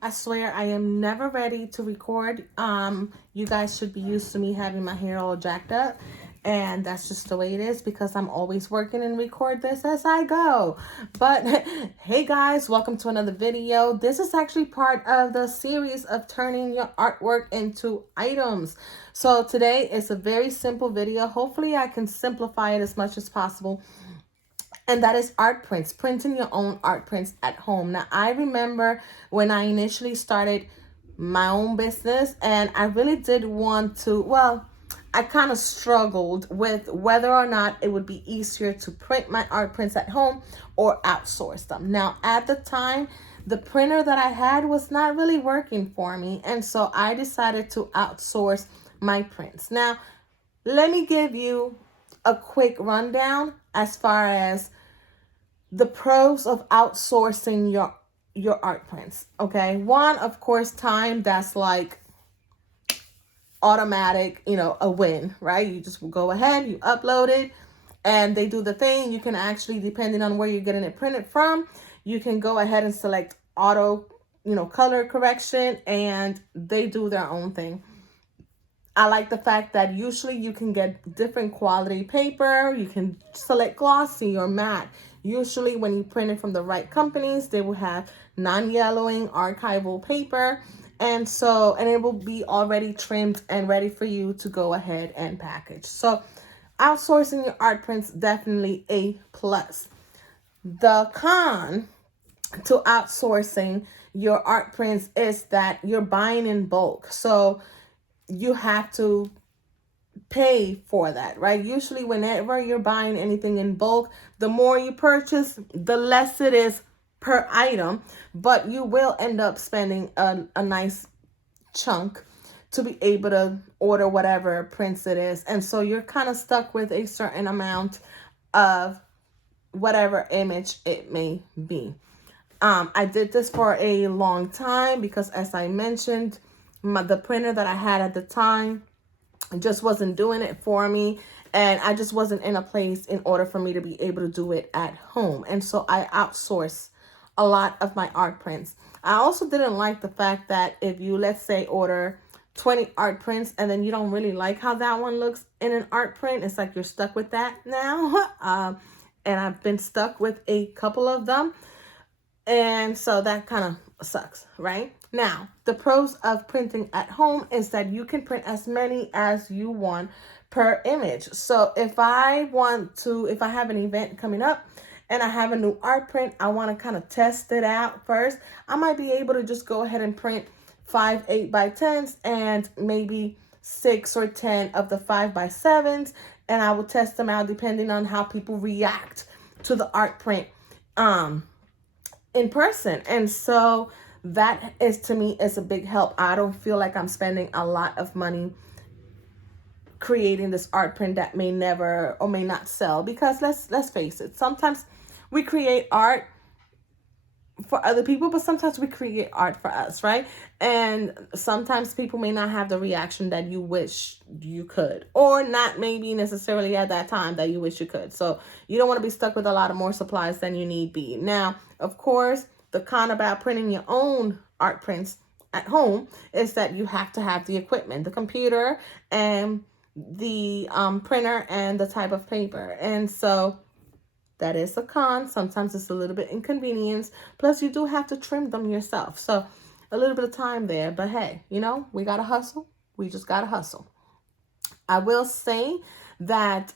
I swear I am never ready to record. You guys should be used to me having my hair all jacked up. And that's just the way it is because I'm always working and record this as I go. But hey guys, welcome to another video. This is actually part of the series of turning your artwork into items. So today is a very simple video. Hopefully I can simplify it as much as possible. And that is art prints, printing your own art prints at home. Now, I remember when I initially started my own business and I really did want to, well, I kind of struggled with whether or not it would be easier to print my art prints at home or outsource them. Now, at the time, the printer that I had was not really working for me. And so I decided to outsource my prints. Now, let me give you a quick rundown as far as the pros of outsourcing your art prints. Okay, one, of course, time. That's like automatic, a win, right? You just go ahead, you upload it, and they do the thing. You can actually, depending on where you're getting it printed from, you can go ahead and select auto, color correction, and they do their own thing. I like the fact that usually you can get different quality paper. You can select glossy or matte. Usually when you print it from the right companies, they will have non-yellowing archival paper. And it will be already trimmed and ready for you to go ahead and package. So outsourcing your art prints, definitely a plus. The con to outsourcing your art prints is that you're buying in bulk. So you have to pay for that, right? Usually whenever you're buying anything in bulk, the more you purchase, the less it is per item, but you will end up spending a nice chunk to be able to order whatever prints it is. And so you're kind of stuck with a certain amount of whatever image it may be. I did this for a long time because, as I mentioned, the printer that I had at the time just wasn't doing it for me, and I just wasn't in a place in order for me to be able to do it at home. And so I outsourced a lot of my art prints. I also didn't like the fact that if you, let's say, order 20 art prints and then you don't really like how that one looks in an art print, it's like you're stuck with that now. And I've been stuck with a couple of them. And so that kind of sucks, right? Now, the pros of printing at home is that you can print as many as you want per image. So if I have an event coming up and I have a new art print, I want to kind of test it out first, I might be able to just go ahead and print 5 8x10s and maybe 6 or 10 of the 5x7s, and I will test them out depending on how people react to the art print in person. And so that is, to me, is a big help. I don't feel like I'm spending a lot of money creating this art print that may never or may not sell, because let's face it, sometimes we create art for other people, but sometimes we create art for us, right? And sometimes people may not have the reaction that you wish you could, or not maybe necessarily at that time that you wish you could. So you don't want to be stuck with a lot of more supplies than you need be. Now, of course, the con about printing your own art prints at home is that you have to have the equipment, the computer, and the printer, and the type of paper. And so that is a con. Sometimes it's a little bit inconvenience. Plus, you do have to trim them yourself. So a little bit of time there. But hey, we got to hustle. We just got to hustle. I will say that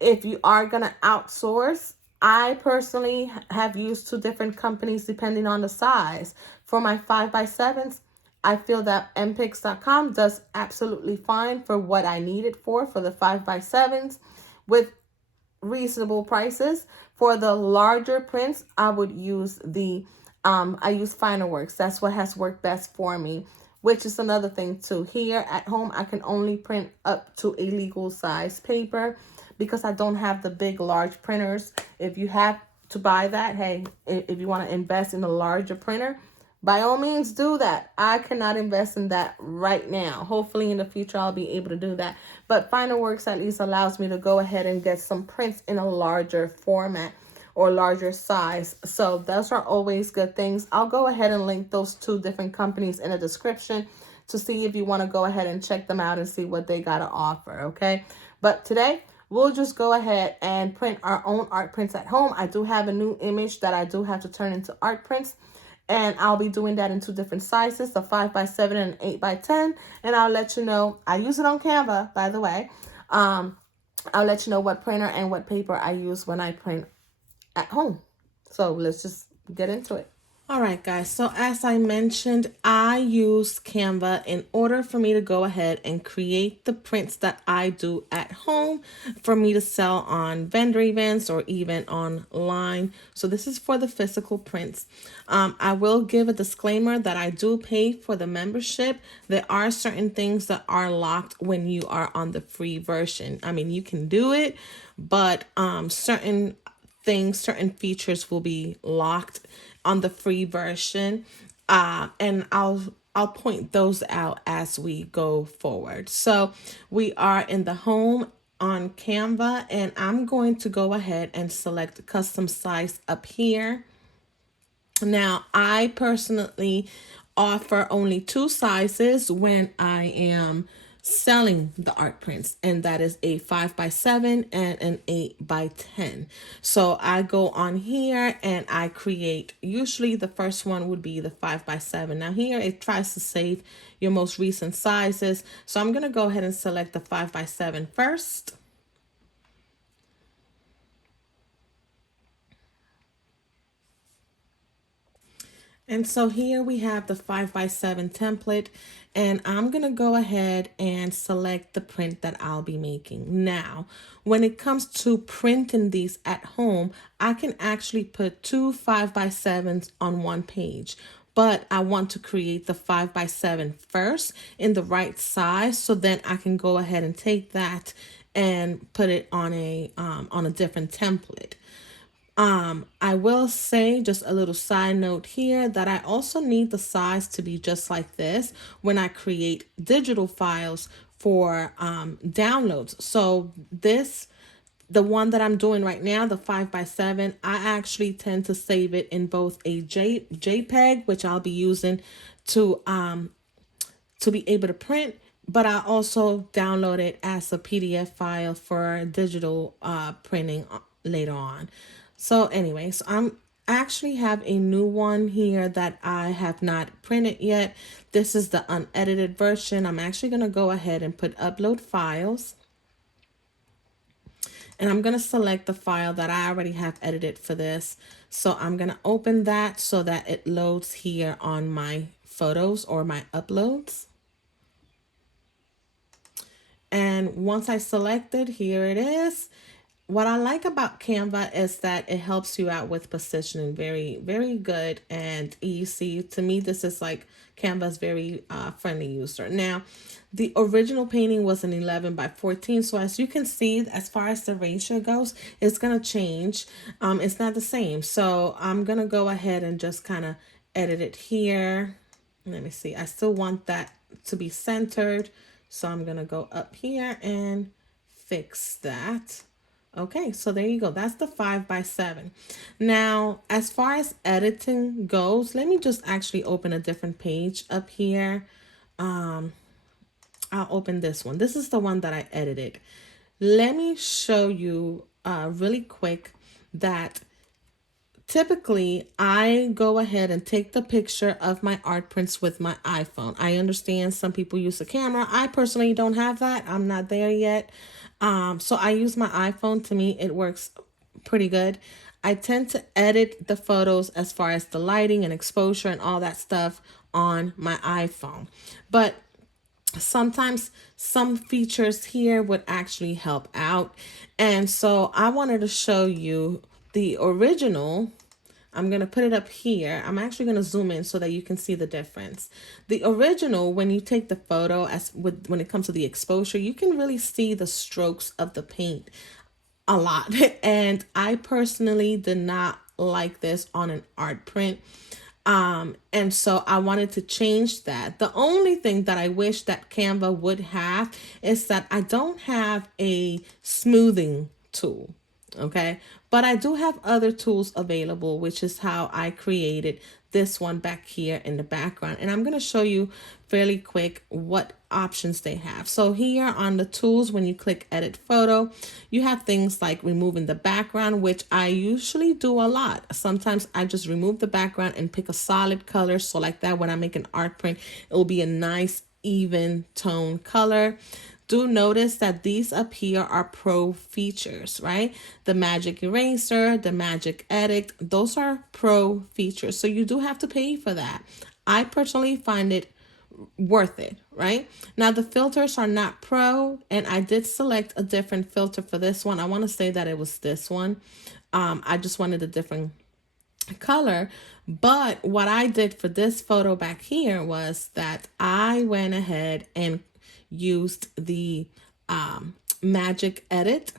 if you are going to outsource, I personally have used 2 different companies depending on the size. For my 5x7s, I feel that Mpix.com does absolutely fine for what I need it for the 5x7s with reasonable prices. For the larger prints, I would use I use FinerWorks. That's what has worked best for me, which is another thing too. Here at home, I can only print up to a legal size paper because I don't have the big, large printers. If you have to buy that, hey, if you want to invest in a larger printer, by all means do that. I cannot invest in that right now. Hopefully in the future I'll be able to do that. But FinerWorks at least allows me to go ahead and get some prints in a larger format, or larger size. So those are always good things. I'll go ahead and link those 2 different companies in the description to see if you want to go ahead and check them out and see what they got to offer, okay? But today, we'll just go ahead and print our own art prints at home. I do have a new image that I do have to turn into art prints, and I'll be doing that in 2 different sizes, a 5x7 and an 8x10, and I'll let you know. I use it on Canva, by the way. I'll let you know what printer and what paper I use when I print at home. So let's just get into it. All right, guys, so as I mentioned, I use Canva in order for me to go ahead and create the prints that I do at home for me to sell on vendor events or even online. So this is for the physical prints. I will give a disclaimer that I do pay for the membership. There are certain things that are locked when you are on the free version. I mean, you can do it, but certain features will be locked on the free version, and I'll point those out as we go forward. So we are in the home on Canva, and I'm going to go ahead and select custom size up here. Now, I personally offer only 2 sizes when I am selling the art prints, and that is a 5x7 and an 8x10. So I go on here and I create, usually the first one would be the 5x7. Now here it tries to save your most recent sizes, so I'm going to go ahead and select the 5x7 first. And so here we have the 5x7 template, and I'm going to go ahead and select the print that I'll be making. Now, when it comes to printing these at home, I can actually put 2 5x7s on one page, but I want to create the 5x7 first in the right size, so then I can go ahead and take that and put it on a different template. I will say, just a little side note here, that I also need the size to be just like this when I create digital files for downloads. So the one that I'm doing right now, the 5x7, I actually tend to save it in both a JPEG, which I'll be using to be able to print, but I also download it as a PDF file for digital printing later on. So anyway, so I actually have a new one here that I have not printed yet. This is the unedited version. I'm actually going to go ahead and put upload files. And I'm going to select the file that I already have edited for this. So I'm going to open that so that it loads here on my photos or my uploads. And once I select it, here it is. What I like about Canva is that it helps you out with positioning. Very, very good and easy. To me, this is like Canva's very friendly user. Now, the original painting was an 11x14. So as you can see, as far as the ratio goes, it's going to change. It's not the same. So I'm going to go ahead and just kind of edit it here. Let me see. I still want that to be centered. So I'm going to go up here and fix that. Okay, so there you go. That's the 5x7. Now, as far as editing goes, let me just actually open a different page up here. I'll open this one. This is the one that I edited. Let me show you really quick that typically I go ahead and take the picture of my art prints with my iPhone. I understand some people use a camera. I personally don't have that. I'm not there yet. So I use my iPhone. To me, it works pretty good. I tend to edit the photos as far as the lighting and exposure and all that stuff on my iPhone. But sometimes some features here would actually help out. And so I wanted to show you the original. I'm going to put it up here. I'm actually going to zoom in so that you can see the difference. The original, when you take the photo, when it comes to the exposure, you can really see the strokes of the paint a lot. And I personally did not like this on an art print. And so I wanted to change that. The only thing that I wish that Canva would have is that I don't have a smoothing tool. Okay, but I do have other tools available, which is how I created this one back here in the background. And I'm going to show you fairly quick what options they have. So here on the tools, when you click edit photo, you have things like removing the background, which I usually do a lot. Sometimes I just remove the background and pick a solid color. So like that, when I make an art print, it will be a nice even tone color. Do notice that these up here are pro features, right? The magic eraser, the magic edit, those are pro features. So you do have to pay for that. I personally find it worth it, right? Now the filters are not pro, and I did select a different filter for this one. I want to say that it was this one. I just wanted a different color. But what I did for this photo back here was that I went ahead and used the magic edit,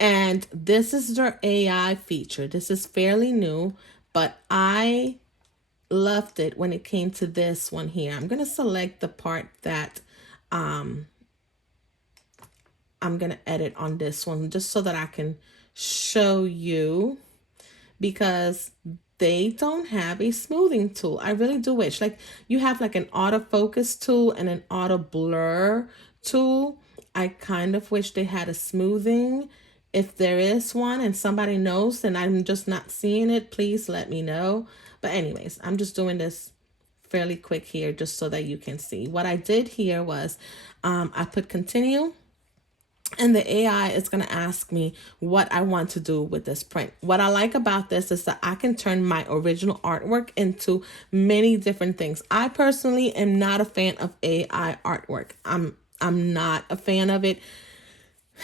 and this is their AI feature. This is fairly new, but I loved it when it came to this one here. I'm going to select the part that I'm going to edit on this one, just so that I can show you, because they don't have a smoothing tool. I really do wish, like, you have like an autofocus tool and an auto blur tool. I kind of wish they had a smoothing. If there is one and somebody knows and I'm just not seeing it, please let me know. But anyways, I'm just doing this fairly quick here just so that you can see. What I did here was I put continue. And the AI is going to ask me what I want to do with this print. What I like about this is that I can turn my original artwork into many different things. I personally am not a fan of AI artwork. I'm not a fan of it.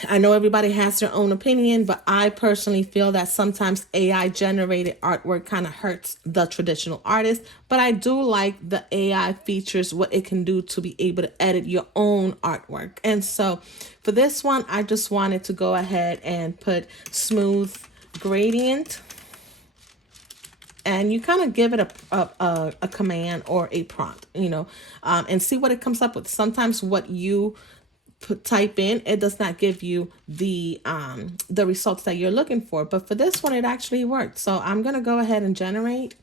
I know everybody has their own opinion, but I personally feel that sometimes AI generated artwork kind of hurts the traditional artist. But I do like the AI features, what it can do to be able to edit your own artwork. And so for this one, I just wanted to go ahead and put smooth gradient. And you kind of give it a command or a prompt, and see what it comes up with. Sometimes what you type in, it does not give you the results that you're looking for, but for this one it actually worked. So I'm going to go ahead and generate.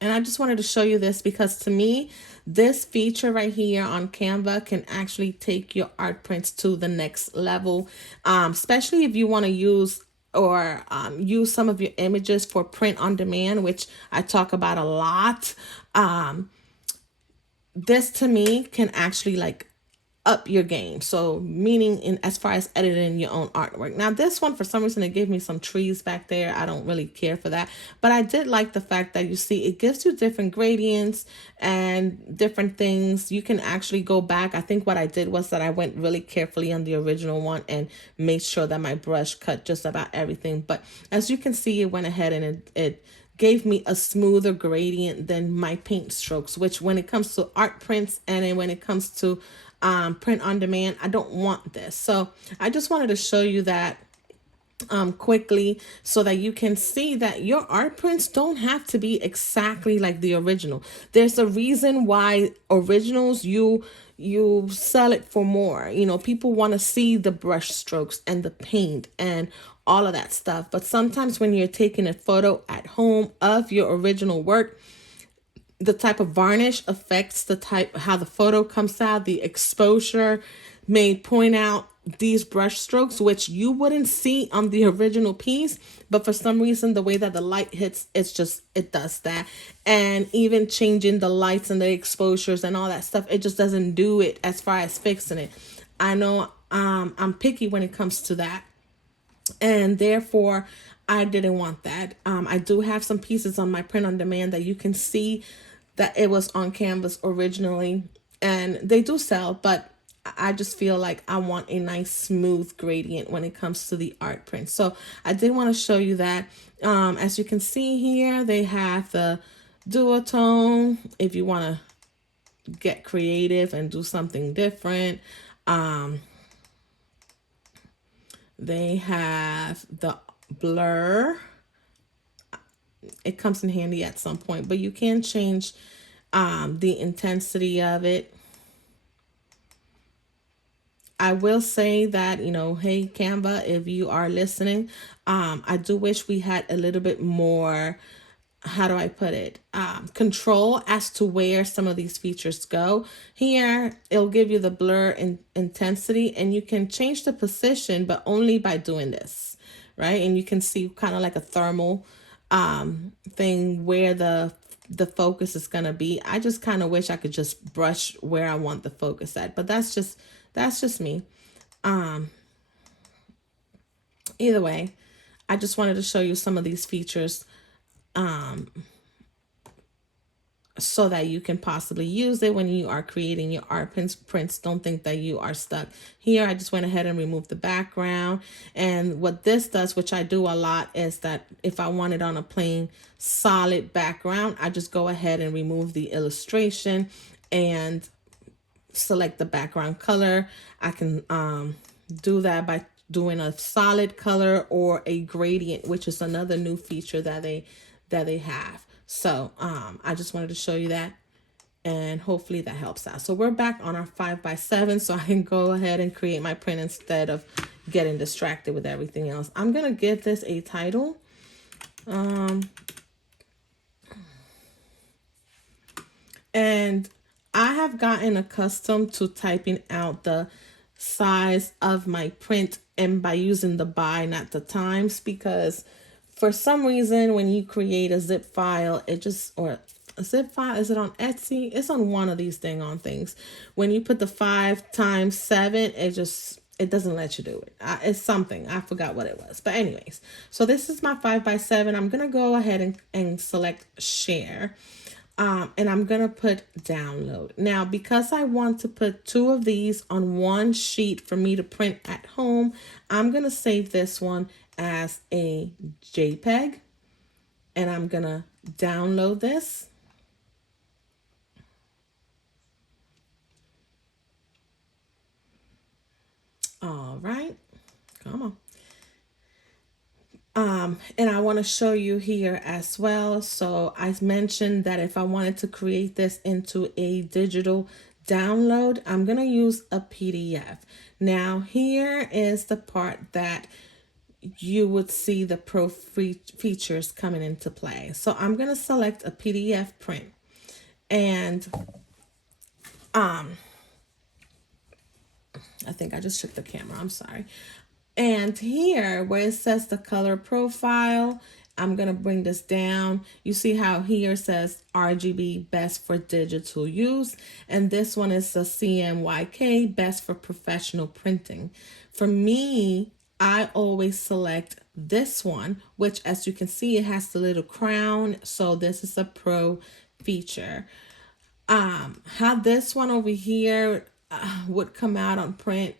And I just wanted to show you this because to me, this feature right here on Canva can actually take your art prints to the next level, especially if you want to use use some of your images for print on demand, which I talk about a lot. This to me can actually like up your game. So meaning in as far as editing your own artwork. Now this one, for some reason, it gave me some trees back there. I don't really care for that, but I did like the fact that you see it gives you different gradients and different things. You can actually go back. I think what I did was that I went really carefully on the original one and made sure that my brush cut just about everything. But as you can see, it went ahead and it gave me a smoother gradient than my paint strokes, which when it comes to art prints and then when it comes to print on demand, I don't want this. So I just wanted to show you that quickly so that you can see that your art prints don't have to be exactly like the original. There's a reason why originals, you sell it for more. People want to see the brush strokes and the paint and all of that stuff. But sometimes when you're taking a photo at home of your original work, the type of varnish affects how the photo comes out. The exposure may point out these brush strokes, which you wouldn't see on the original piece, but for some reason, the way that the light hits, it does that. And even changing the lights and the exposures and all that stuff, it just doesn't do it as far as fixing it. I know I'm picky when it comes to that, and therefore I didn't want that. I do have some pieces on my print on demand that you can see that it was on Canvas originally, and they do sell, but I just feel like I want a nice smooth gradient when it comes to the art print. So I did want to show you that. As you can see here, they have the duotone if you want to get creative and do something different. They have the blur. It comes in handy at some point, but you can change the intensity of it. I will say that, you know, hey, Canva, if you are listening, I do wish we had a little bit more, how do I put it, control as to where some of these features go. Here, it'll give you the blur and intensity, and you can change the position, but only by doing this, right? And you can see kind of like a thermal thing where the focus is going to be. I just kind of wish I could just brush where I want the focus at, but that's just me. Either way, I just wanted to show you some of these features so that you can possibly use it when you are creating your art prints. Don't think that you are stuck. Here, I just went ahead and removed the background. And what this does, which I do a lot, is that if I want it on a plain solid background, I just go ahead and remove the illustration and select the background color. I can do that by doing a solid color or a gradient, which is another new feature that they have. So I just wanted to show you that, and hopefully that helps out. So we're back on our 5x7, so I can go ahead and create my print instead of getting distracted with everything else. I'm gonna give this a title. And I have gotten accustomed to typing out the size of my print and by using the by, not the times, because for some reason when you create a zip file, or a zip file, is it on Etsy? It's on one of these things. When you put the 5x7, it doesn't let you do it. It's something, I forgot what it was, but anyways, so this is my 5x7. I'm gonna go ahead and select share. And I'm going to put download. Now, because I want to put 2 of these on one sheet for me to print at home, I'm going to save this one as a JPEG. And I'm going to download this. All right. Come on. And I want to show you here as well. So I mentioned that if I wanted to create this into a digital download, I'm going to use a PDF. Now, here is the part that you would see the pro features coming into play. So I'm going to select a PDF print, and I think I just shook the camera. I'm sorry. And here where it says the color profile, I'm going to bring this down. You see how here says RGB best for digital use. And this one is the CMYK best for professional printing. For me, I always select this one, which as you can see, it has the little crown. So this is a pro feature. How this one over here would come out on print,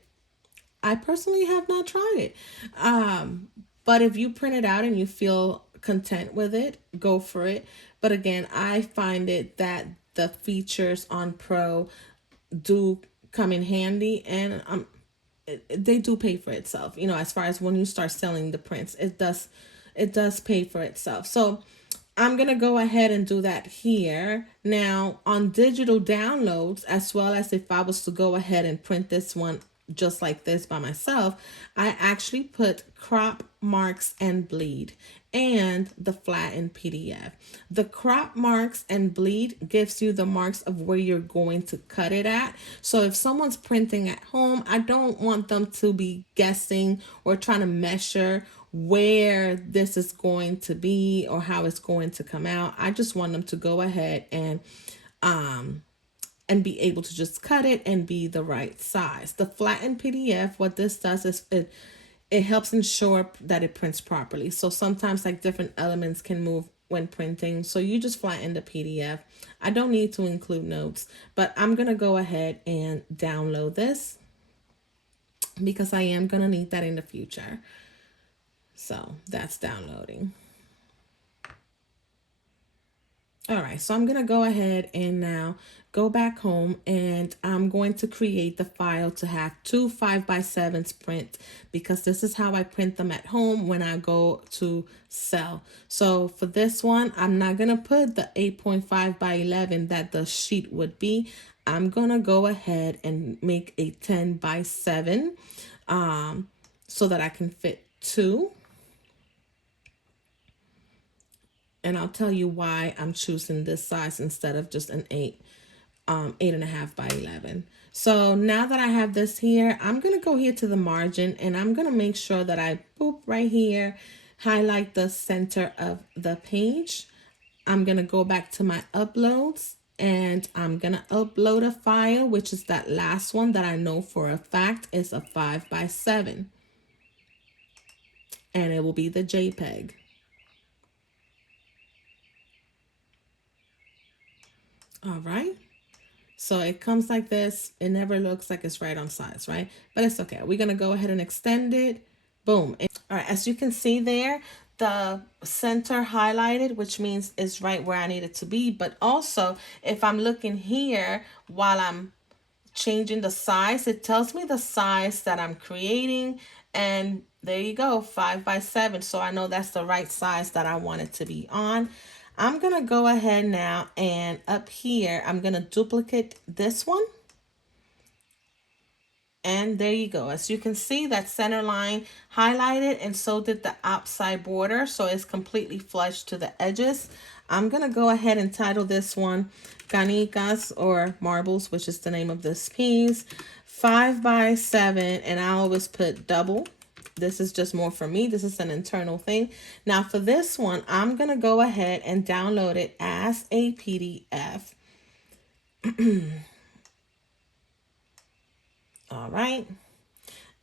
I personally have not tried it. But if you print it out and you feel content with it, go for it. But again, I find it that the features on Pro do come in handy, and they do pay for itself. You know, as far as when you start selling the prints, it does pay for itself. So I'm going to go ahead and do that here. Now, on digital downloads, as well as if I was to go ahead and print this one just like this by myself, I actually put crop, marks, and bleed, and the flattened PDF. The crop, marks, and bleed gives you the marks of where you're going to cut it at. So if someone's printing at home, I don't want them to be guessing or trying to measure where this is going to be or how it's going to come out. I just want them to go ahead and be able to just cut it and be the right size. The flattened PDF, what this does is it helps ensure that it prints properly. So sometimes like different elements can move when printing. So you just flatten the PDF. I don't need to include notes, but I'm going to go ahead and download this because I am going to need that in the future. So that's downloading. All right, so I'm going to go ahead and now go back home, and I'm going to create the file to have two 5x7s print, because this is how I print them at home when I go to sell. So for this one, I'm not going to put the 8.5 by 11 that the sheet would be. I'm going to go ahead and make a 10 by 7 so that I can fit two. And I'll tell you why I'm choosing this size instead of just an 8.5 by 11. So now that I have this here, I'm going to go here to the margin, and I'm going to make sure that I boop right here, highlight the center of the page. I'm going to go back to my uploads, and I'm going to upload a file, which is that last one that I know for a fact is a 5x7. And it will be the JPEG. All right. So it comes like this. It never looks like it's right on size, right? But it's okay. We're going to go ahead and extend it. Boom. All right. As you can see there, the center highlighted, which means it's right where I need it to be. But also, if I'm looking here while I'm changing the size, it tells me the size that I'm creating. And there you go, 5x7. So I know that's the right size that I want it to be on. I'm going to go ahead now, and up here, I'm going to duplicate this one. And there you go. As you can see, that center line highlighted, and so did the outside border. So it's completely flush to the edges. I'm going to go ahead and title this one Canicas, or Marbles, which is the name of this piece. 5x7, and I always put double. This is just more for me. This is an internal thing. Now for this one, I'm going to go ahead and download it as a PDF. All right.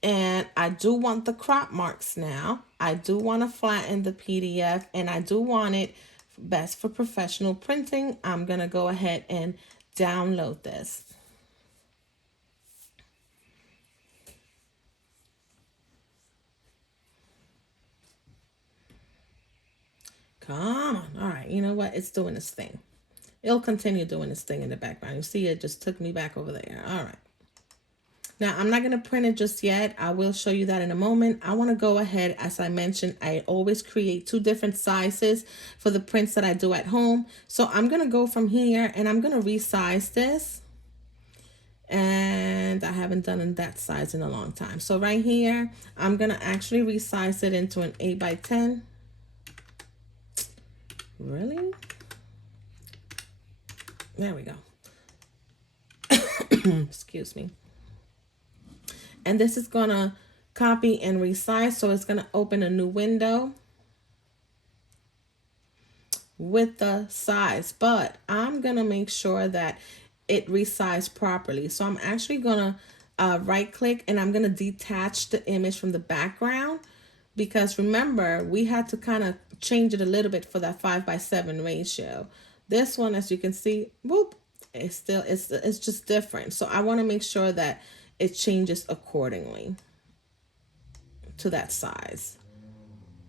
And I do want the crop marks now. I do want to flatten the PDF, and I do want it best for professional printing. I'm going to go ahead and download this. Come on. All right. You know what? It's doing its thing. It'll continue doing its thing in the background. You see, it just took me back over there. All right. Now, I'm not going to print it just yet. I will show you that in a moment. I want to go ahead, as I mentioned, I always create two different sizes for the prints that I do at home. So I'm going to go from here, and I'm going to resize this. And I haven't done that size in a long time. So right here, I'm going to actually resize it into an 8x10. Really? There we go. Excuse me. And this is going to copy and resize. So it's going to open a new window with the size. But I'm going to make sure that it resized properly. So I'm actually going to right click, and I'm going to detach the image from the background. Because remember, we had to kind of change it a little bit for that 5x7 ratio. This one, as you can see, whoop, it's just different. So I want to make sure that it changes accordingly to that size.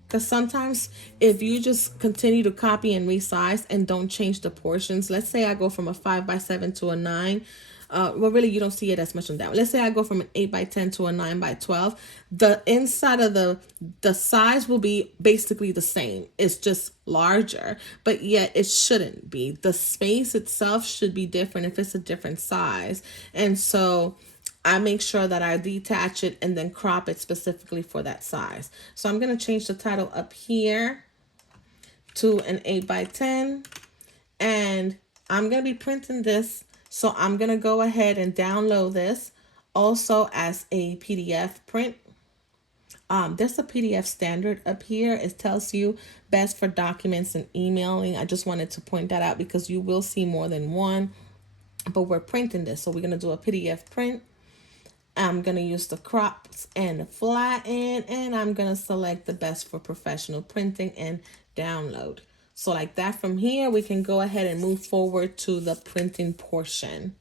Because sometimes if you just continue to copy and resize and don't change the portions, let's say I go from a 5x7 to a 9. Well, really, you don't see it as much on that. Let's say I go from an 8x10 to a 9x12. The inside of the size will be basically the same. It's just larger, but yet it shouldn't be. The space itself should be different if it's a different size. And so I make sure that I detach it and then crop it specifically for that size. So I'm going to change the title up here to an 8x10, and I'm going to be printing this. So I'm going to go ahead and download this also as a PDF print. There's a PDF standard up here. It tells you best for documents and emailing. I just wanted to point that out because you will see more than one, but we're printing this. So we're going to do a PDF print. I'm going to use the crops and flatten, and I'm going to select the best for professional printing and download. So like that, from here, we can go ahead and move forward to the printing portion.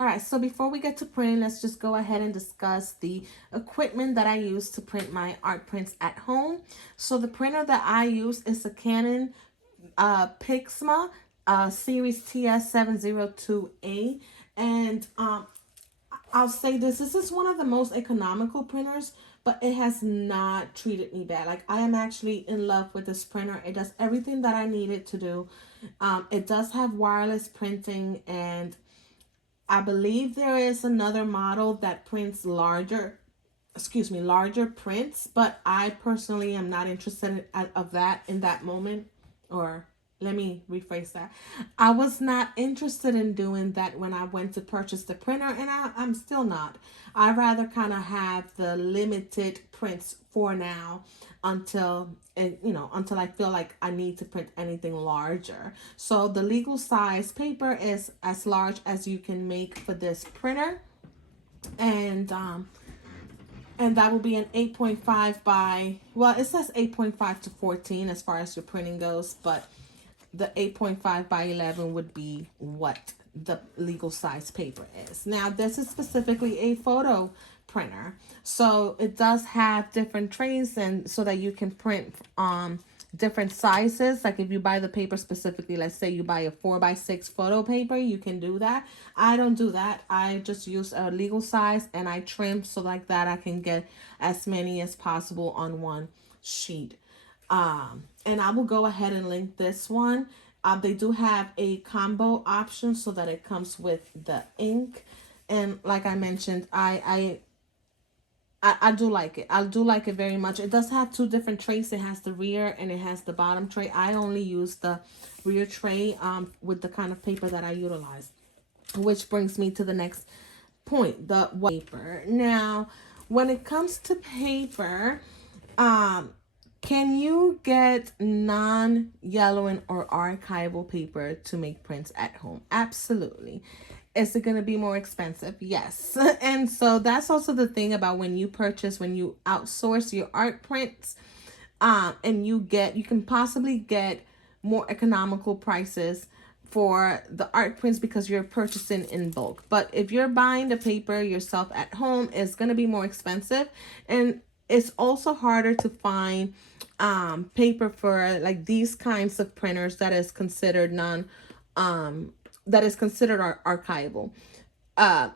All right, so before we get to printing, let's just go ahead and discuss the equipment that I use to print my art prints at home. So the printer that I use is a Canon Pixma series TS702A. And I'll say this is one of the most economical printers, but it has not treated me bad. Like, I am actually in love with this printer. It does everything that I need it to do. It does have wireless printing, and I believe there is another model that prints larger prints, but I personally am not interested of that in that moment. Or let me rephrase that. I was not interested in doing that when I went to purchase the printer, and I'm still not. I rather kind of have the limited prints for now until until I feel like I need to print anything larger. So the legal size paper is as large as you can make for this printer, and that will be an 8.5 by, well, it says 8.5 to 14 as far as your printing goes, but the 8.5 by 11 would be what the legal size paper is. Now, this is specifically a photo printer, so it does have different trays, and so that you can print different sizes. Like if you buy the paper specifically, let's say you buy a 4x6 photo paper, you can do that. I don't do that. I just use a legal size, and I trim so like that I can get as many as possible on one sheet. And I will go ahead and link this one. They do have a combo option so that it comes with the ink, and like I mentioned, I do like it. I do like it very much. It does have two different trays. It has the rear and it has the bottom tray. I only use the rear tray with the kind of paper that I utilize, which brings me to the next point, the paper. Now, when it comes to paper, can you get non-yellowing or archival paper to make prints at home? Absolutely. Is it going to be more expensive? Yes. And so that's also the thing about when you outsource your art prints, and you can possibly get more economical prices for the art prints because you're purchasing in bulk. But if you're buying the paper yourself at home, it's going to be more expensive, and it's also harder to find paper for like these kinds of printers that is considered archival.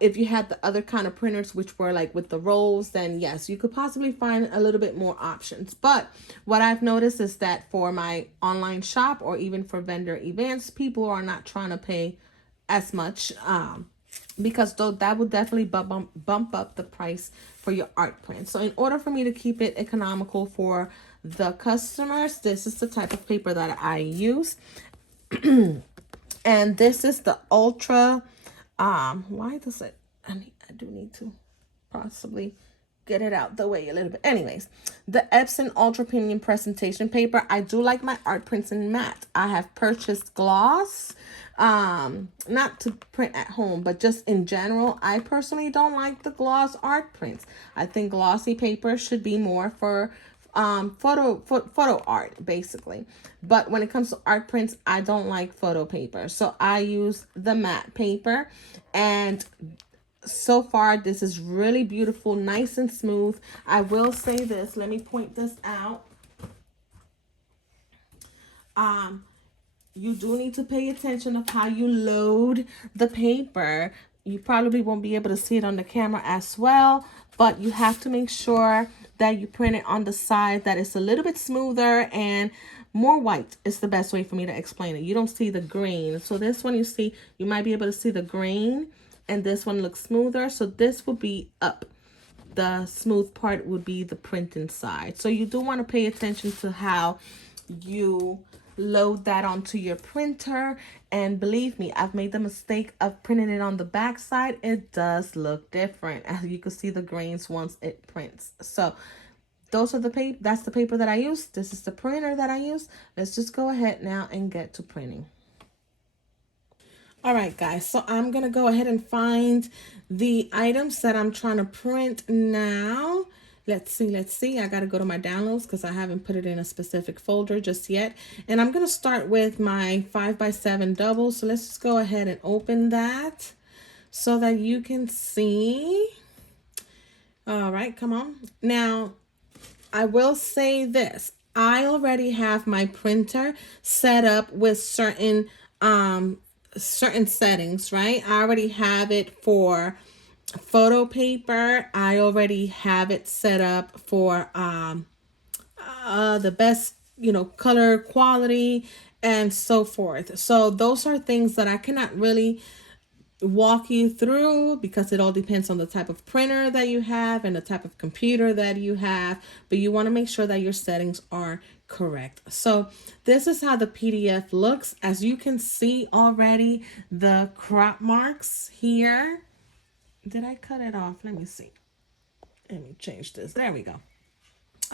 If you had the other kind of printers, which were like with the rolls, then yes, you could possibly find a little bit more options. But what I've noticed is that for my online shop or even for vendor events, people are not trying to pay as much, because though that would definitely bump up the price for your art print. So in order for me to keep it economical for the customers, this is the type of paper that I use. And this is the Ultra, why does it, I do need to possibly get it out the way a little bit. Anyways, the Epson Ultra Premium Presentation Paper. I do like my art prints in matte. I have purchased gloss, not to print at home, but just in general. I personally don't like the gloss art prints. I think glossy paper should be more for photo art, basically. But when it comes to art prints, I don't like photo paper, so I use the matte paper, and so far this is really beautiful, nice and smooth. I will say this, let me point this out. You do need to pay attention of how you load the paper. You probably won't be able to see it on the camera as well, but you have to make sure that you print it on the side that is a little bit smoother and more white. Is the best way for me to explain it. You don't see the grain. So this one you might be able to see the grain, and this one looks smoother. So this will be up. The smooth part would be the printing side. So you do want to pay attention to how you load that onto your printer. And believe me, I've made the mistake of printing it on the back side. It does look different, as you can see the grains once it prints. So those are the paper. That's the paper that I use. This is the printer that I use. Let's just go ahead now and get to printing. All right, guys, so I'm gonna go ahead and find the items that I'm trying to print now. Let's see. I got to go to my downloads because I haven't put it in a specific folder just yet. And I'm going to start with my 5x7 double. So let's just go ahead and open that so that you can see. All right, come on. Now, I will say this. I already have my printer set up with certain certain settings, right? I already have it for photo paper. I already have it set up for the best, color quality and so forth. So those are things that I cannot really walk you through because it all depends on the type of printer that you have and the type of computer that you have, but you want to make sure that your settings are correct. So this is how the PDF looks. As you can see already, the crop marks here. Did I cut it off? Let me see. Let me change this. There we go.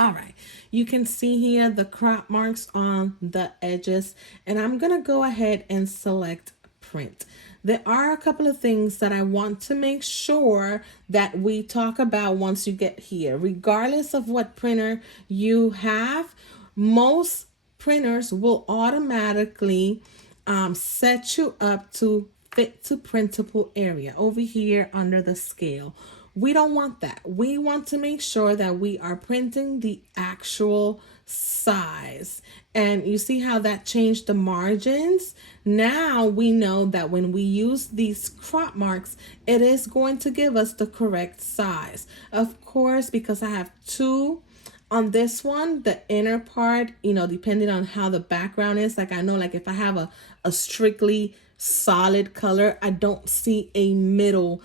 All right, you can see here the crop marks on the edges, and I'm gonna go ahead and select print. There are a couple of things that I want to make sure that we talk about once you get here. Regardless of what printer you have, most printers will automatically set you up to fit to printable area over here under the scale. We don't want that. We want to make sure that we are printing the actual size. And you see how that changed the margins? Now we know that when we use these crop marks, it is going to give us the correct size. Of course, because I have two on this one, the inner part, depending on how the background is, like I know, like if I have a strictly solid color, I don't see a middle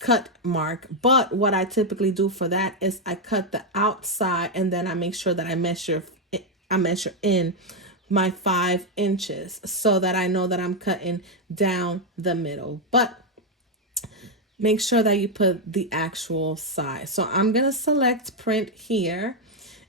cut mark. But what I typically do for that is I cut the outside and then I make sure that I measure in my 5 inches so that I know that I'm cutting down the middle. But make sure that you put the actual size. So I'm gonna select print here,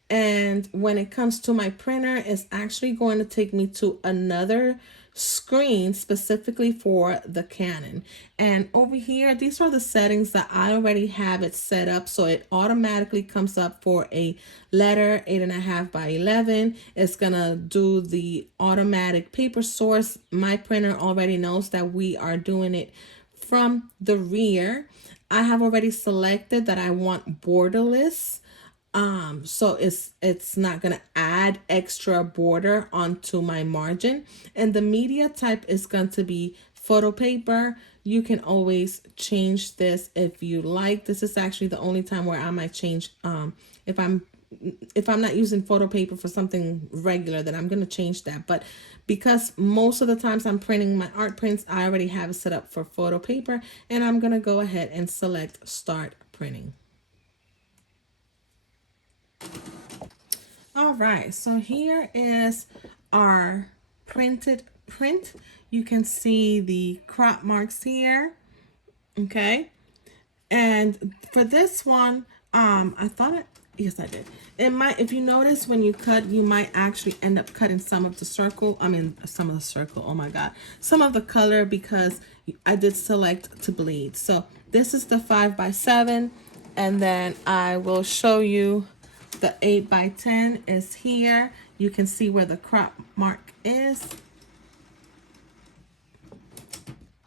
and when it comes to my printer, it's actually going to take me to another screen specifically for the Canon. And over here, these are the settings that I already have it set up, so it automatically comes up for a letter 8.5 by 11. It's gonna do the automatic paper source. My printer already knows that we are doing it from the rear. I have already selected that I want borderless. So it's not gonna add extra border onto my margin. And the media type is going to be photo paper. You can always change this if you like. This is actually the only time where I might change if I'm not using photo paper for something regular, then I'm going to change that. But because most of the times I'm printing my art prints, I already have it set up for photo paper, and I'm going to go ahead and select start printing. All right, so here is our printed print. You can see the crop marks here. Okay. And for this one, I thought it, yes, I did. It might, if you notice when you cut, you might actually end up cutting some of the circle. Oh my God, some of the color, because I did select to bleed. So this is the 5 by 7. And then I will show you the 8 by 10 is here. You can see where the crop mark is.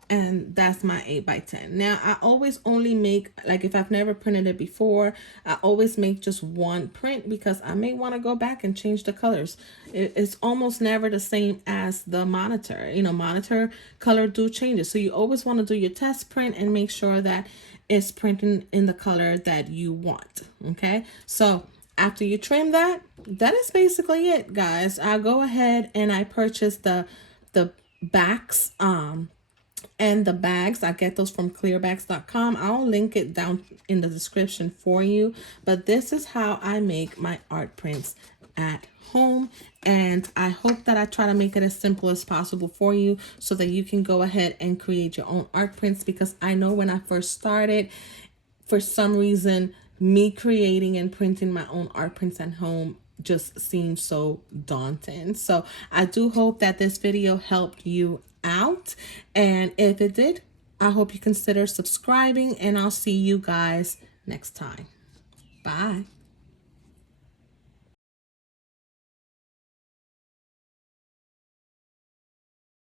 And that's my 8 by 10. Now I always only make, like if I've never printed it before, I always make just one print because I may want to go back and change the colors. It's almost never the same as the monitor. Monitor color do changes. So you always want to do your test print and make sure that it's printing in the color that you want. Okay. So after you trim that, that is basically it, guys. I go ahead and I purchase the backs, and the bags. I get those from clearbags.com. I'll link it down in the description for you. But this is how I make my art prints at home. And I hope that I try to make it as simple as possible for you so that you can go ahead and create your own art prints. Because I know when I first started, for some reason, me creating and printing my own art prints at home just seems so daunting. So I do hope that this video helped you out, and if it did, I hope you consider subscribing, and I'll see you guys next time. Bye.